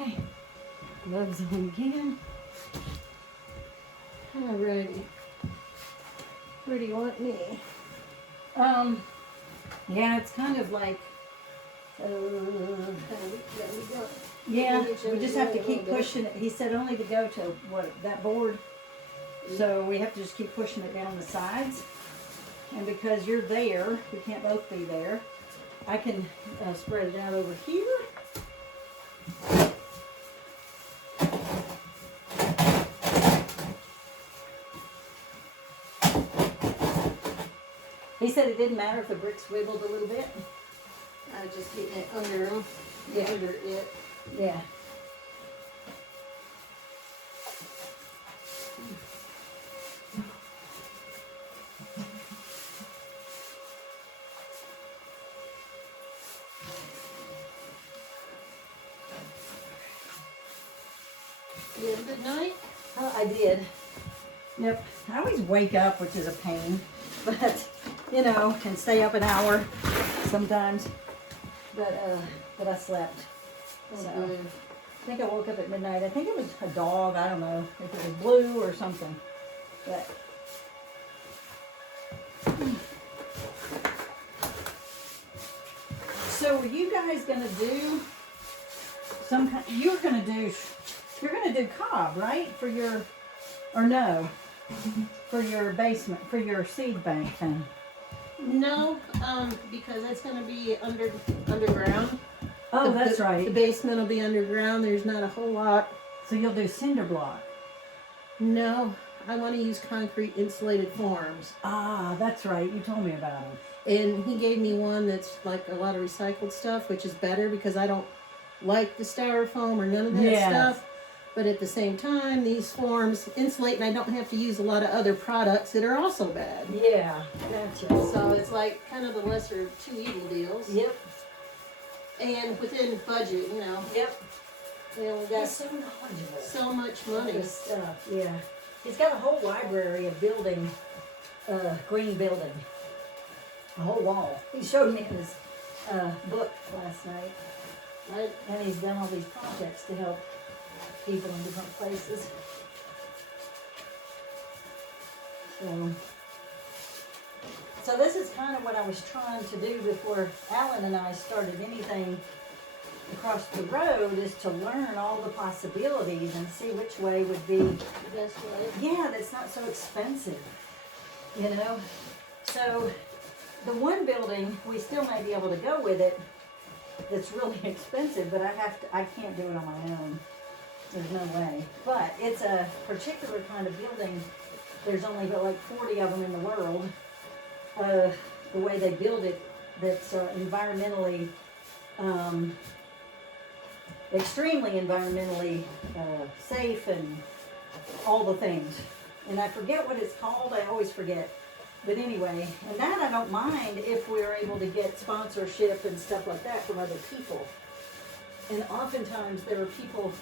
Okay. Gloves on again. Alrighty. Where do you want me? Yeah, it's kind of like, yeah, we just have to keep pushing it. He said only to go to what, that board. So we have to just keep pushing it down the sides. And because you're there, we can't both be there. I can spread it out over here. He said it didn't matter if the bricks wiggled a little bit. I just keep it under them. Yeah. Under it. Yeah. You have a good night? Oh, I did. Yep. I always wake up, which is a pain. But, you know, and stay up an hour sometimes. But I slept. So, I think I woke up at midnight. I think it was a dog. I don't know if it was blue or something. But so were you guys gonna do some kind? You're gonna do cob, right? For your, or no? For your basement, for your seed bank thing. No, because it's going to be underground. Oh, that's right. The basement will be underground. There's not a whole lot. So you'll do cinder block. No, I want to use concrete insulated forms. Ah, that's right. You told me about them. And he gave me one that's like a lot of recycled stuff, which is better because I don't like the styrofoam or none of that stuff. But at the same time, these forms insulate, and I don't have to use a lot of other products that are also bad. Yeah, gotcha. So it's like kind of the lesser of two evil deals. Yep. And within budget, you know. Yep. You know, we got so knowledgeable. so much money. This stuff, yeah. He's got a whole library of building, green building. A whole wall. He showed me in his book last night. Right? And he's done all these projects to help people in different places. So this is kind of what I was trying to do before Alan and I started anything across the road, is to learn all the possibilities and see which way would be The best way. yeah, that's not so expensive, you know. So the one building, we still may be able to go with it. That's really expensive, but I can't do it on my own. There's no way. But it's a particular kind of building. There's only about like 40 of them in the world. The way they build it, that's environmentally, extremely environmentally safe and all the things. And I forget what it's called. I always forget. But anyway, and that I don't mind if we're able to get sponsorship and stuff like that from other people. And oftentimes there are people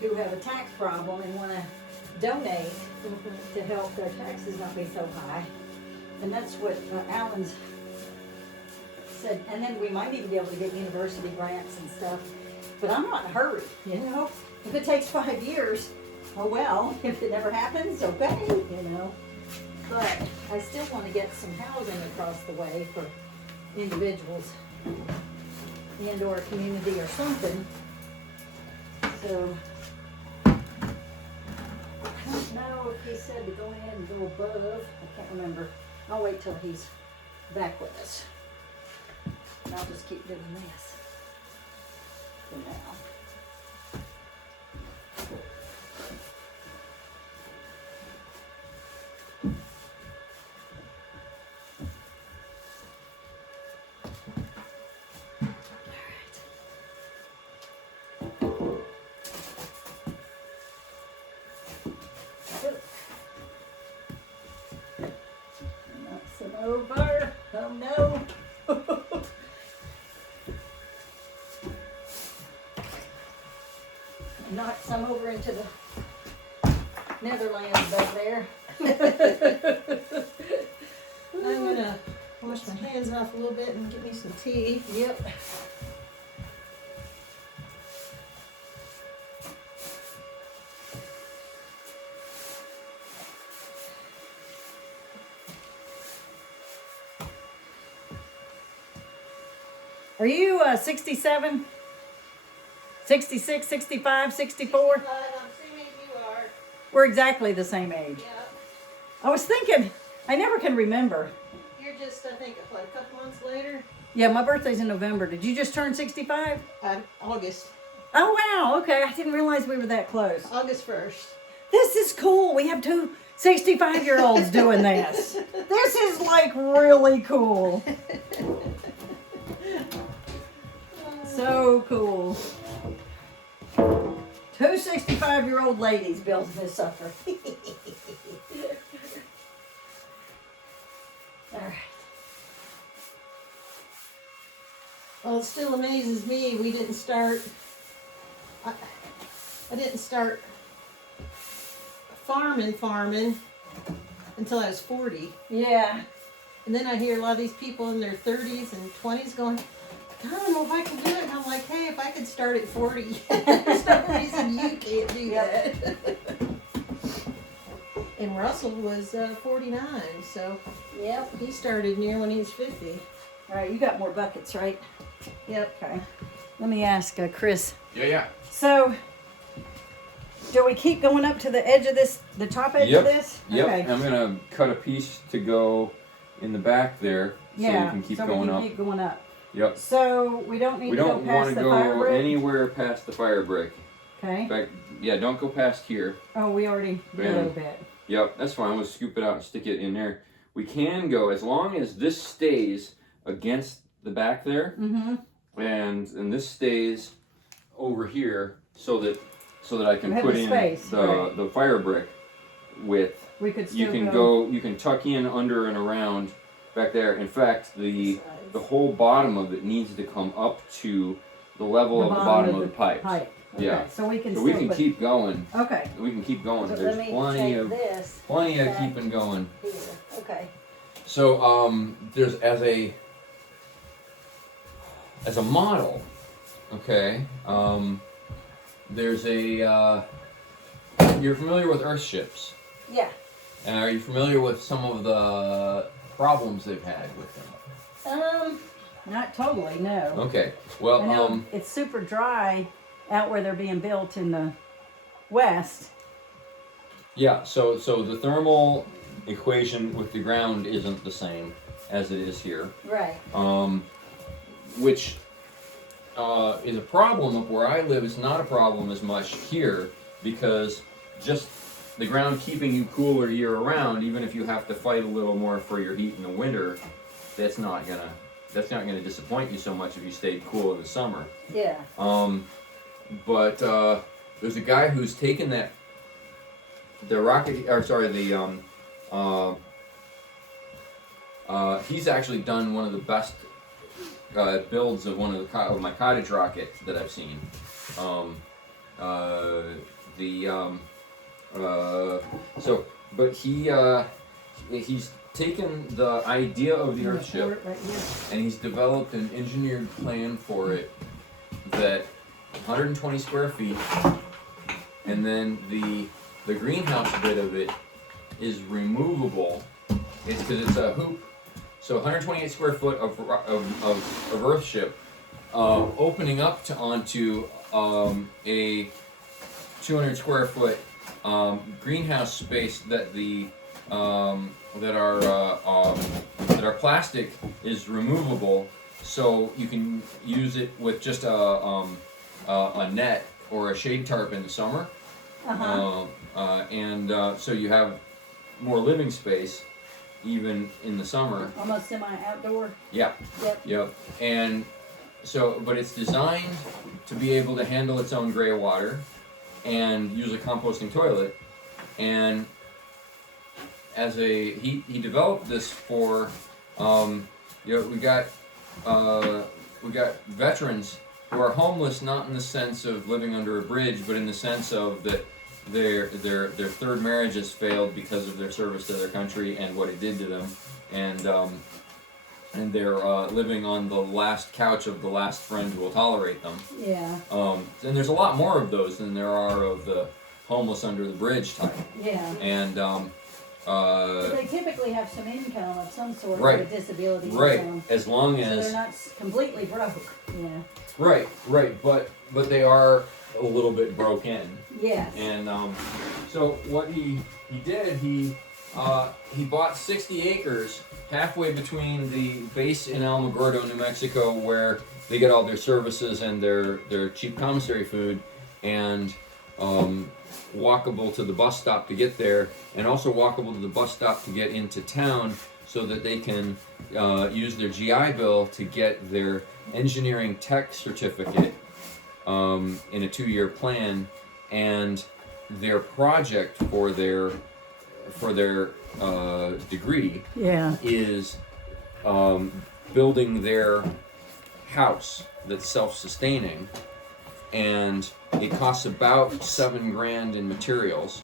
who have a tax problem and want to donate to help their taxes not be so high. And that's what Alan's said. And then we might even be able to get university grants and stuff. But I'm not in a hurry, you know. If it takes 5 years, oh well. If it never happens, okay, you know. But I still want to get some housing across the way for individuals and or a community or something. So I don't know if he said to go ahead and go above. I can't remember. I'll wait till he's back with us. And I'll just keep doing this for now. Over. Oh no. Knocked some over into the Netherlands back there. I'm going to wash my hands off a little bit and get me some tea. Yep. Are you 67? 66, 65, 64? I'm assuming you are. We're exactly the same age. Yeah. I was thinking, I never can remember. You're just, I think, what, a couple months later? Yeah, my birthday's in November. Did you just turn 65? August. Oh, wow. Okay. I didn't realize we were that close. August 1st. This is cool. We have two 65-year-olds doing this. This is like really cool. So cool. Two 65-year-old ladies building this sucker. All right. Well, it still amazes me we didn't start. I didn't start farming until I was 40. Yeah. And then I hear a lot of these people in their 30s and 20s going, I don't know if I can do it. And I'm like, hey, if I could start at 40, there's no reason you can't do that. And Russell was 49, so Yep. he started near when he was 50. All right, you got more buckets, right? Yep. Okay. Let me ask Chris. Yeah. So, do we keep going up to the edge of this, the top edge of this? Yep. Okay. I'm gonna cut a piece to go in the back there, so Yeah. we can keep so going we can up. keep going up. Yep. So we don't need We to go don't past want to the fire go break. anywhere past the fire break. Okay. In fact, yeah, don't go past here. Oh, we already did a little bit. Yep, that's fine. We'll scoop it out and stick it in there. We can go as long as this stays against the back there, Mm-hmm. and this stays over here, so that I can We have put the in space, right. the fire brick width. We could still You can you can tuck in under and around back there. In fact, the whole bottom of it needs to come up to the level of the bottom of the pipes. pipe. Okay. Yeah. So we can So still we can put, keep going. Okay. We can keep going. So There's let me plenty take of this keeping back going. here. Okay. So there's as a model, okay. There's a you're familiar with Earthships. Yeah. Are you familiar with some of the problems they've had with them? Not totally, no. Okay. Well, I know it's super dry out where they're being built in the west. yeah. So the thermal equation with the ground isn't the same as it is here. Right. Which is a problem up where I live. It's not a problem as much here because just the ground keeping you cooler year round, even if you have to fight a little more for your heat in the winter, that's not gonna disappoint you so much if you stayed cool in the summer. Yeah. But there's a guy who's taken he's actually done one of the best builds of one of my cottage rockets that I've seen. He's taken the idea of the Earthship Right here. and he's developed an engineered plan for it that 120 square feet, and then the greenhouse bit of it is removable. It's because it's a hoop. So 128 square foot of Earthship, opening up onto a 200 square foot greenhouse space that our plastic is removable, so you can use it with just a net or a shade tarp in the summer, so you have more living space even in the summer. Almost semi-outdoor. Yeah. Yep. Yep. And so, but it's designed to be able to handle its own gray water and use a composting toilet. And he developed this for, we got veterans who are homeless, not in the sense of living under a bridge, but in the sense of that their third marriages failed because of their service to their country and what it did to them, and they're living on the last couch of the last friend who will tolerate them. Yeah. And there's a lot more of those than there are of the homeless under the bridge type. Yeah. And But they typically have some income of some sort, Right. like a disability Right. income. As long So as they're not completely broke, right, but they are a little bit broken. Yes. And so what he did, he bought 60 acres halfway between the base in Alamogordo, New Mexico, where they get all their services and their cheap commissary food, and walkable to the bus stop to get there, and also walkable to the bus stop to get into town, so that they can use their GI Bill to get their engineering tech certificate in a 2-year plan, and their project for their degree Yeah. is building their house that's self-sustaining, and it costs about $7,000 in materials.